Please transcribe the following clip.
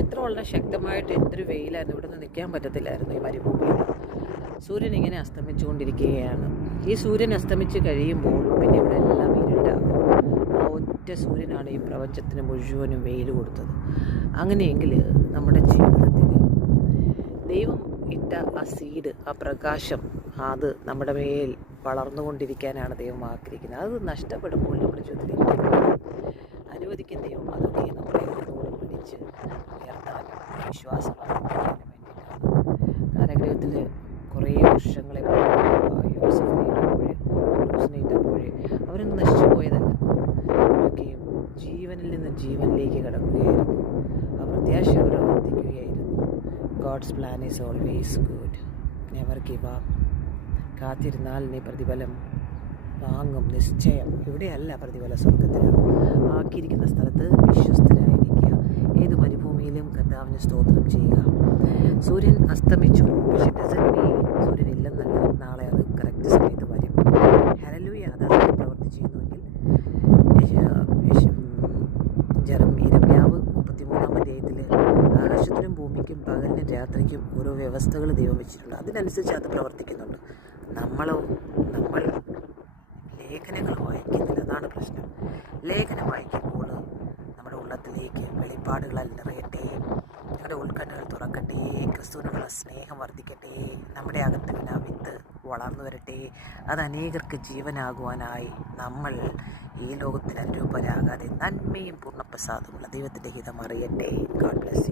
എത്ര വളരെ ശക്തമായിട്ട് എന്തൊരു വെയിലായിരുന്നു, ഇവിടെ നിന്ന് നിൽക്കാൻ പറ്റത്തില്ലായിരുന്നു ഈ മരുഭൂമിയിൽ. സൂര്യൻ ഇങ്ങനെ അസ്തമിച്ചുകൊണ്ടിരിക്കുകയാണ്. ഈ സൂര്യൻ അസ്തമിച്ച് കഴിയുമ്പോൾ പിന്നെ ഇവിടെ എല്ലാം ഇരുട്ടാകും. ആ ഒറ്റ സൂര്യനാണ് ഈ പ്രപഞ്ചത്തിന് മുഴുവനും വെയിൽ കൊടുത്തത്. അങ്ങനെയെങ്കിൽ നമ്മുടെ ജീവിതത്തിൽ ദൈവം ഇട്ട ആ സീഡ്, ആ പ്രകാശം, അത് നമ്മുടെ മേൽ വളർന്നുകൊണ്ടിരിക്കാനാണ് ദൈവം ആഗ്രഹിക്കുന്നത്. അത് നഷ്ടപ്പെടുമ്പോൾ നമ്മുടെ ജീവിതത്തിൽ അനുവദിക്കുന്ന ദൈവം അതൊക്കെ നമ്മളെ ഒന്നുകൂടെ പിടിച്ച് ഉയർത്താനും വിശ്വാസം വർദ്ധിപ്പിക്കാനും വേണ്ടിയിട്ടാണ്. കാലഗ്രഹത്തിൽ കുറേ വർഷങ്ങളെ യോസഫിനെ അവരൊന്നും നശിച്ചു പോയതല്ല. അവരൊക്കെയും ജീവനിൽ നിന്ന് ജീവനിലേക്ക് കടക്കുകയായിരുന്നു. ആ പ്രത്യാശ അവർ വർദ്ധിക്കുകയായിരുന്നു. God's plan is always good. Never give up. കാത്തിരുന്നാൽ നീ പ്രതിഫലം വാങ്ങും, നിശ്ചയം. ഇവിടെയല്ല പ്രതിഫല, സ്വർഗത്തിലാണ്. ആക്കിയിരിക്കുന്ന സ്ഥലത്ത് വിശ്വസ്തരായിരിക്കുക. ഏത് മരുഭൂമിയിലും കർത്താവിന് സ്തോത്രം ചെയ്യുക. സൂര്യൻ അസ്തമിച്ചു, പക്ഷെ സൂര്യൻ ഇല്ലെന്നല്ല, നാളെ അത് കറക്റ്റ് സമയത്ത് വരും. ഹല്ലേലൂയ. അത് പ്രവൃത്തി ചെയ്യുന്നുവെങ്കിൽ ഇരമ്യാവ് 33-ാം അധ്യായത്തിൽ ആകാശത്തിനും ഭൂമിക്കും പകലിനും രാത്രിക്കും ഓരോ വ്യവസ്ഥകൾ ദൈവം വെച്ചിട്ടുണ്ട്. അതിനനുസരിച്ച് അത് പ്രവർത്തിക്കുന്നുണ്ട്. നമ്മൾ ലേഖനങ്ങൾ വായിക്കുന്നില്ല, അതാണ് പ്രശ്നം. ലേഖനം വായിക്കുമ്പോൾ നമ്മുടെ ഉള്ളത്തിലേക്ക് വെളിപ്പാടുകളാൽ നിറയട്ടെ, ഞങ്ങളുടെ ഉൾക്കണ്ണുകൾ തുറക്കട്ടെ, ക്രിസ്തുവിനുള്ള സ്നേഹം വർദ്ധിക്കട്ടെ, നമ്മുടെ അകത്ത് ആ വിത്ത് വളർന്നു വരട്ടെ. അത് അനേകർക്ക് ജീവനാകുവാനായി നമ്മൾ ഈ ലോകത്തിൽ അനുരൂപരാകാതെ നന്മയും പൂർണ്ണപ്രസാദമുള്ള ദൈവത്തിൻ്റെ ഹിതം അറിയട്ടെ. God bless you.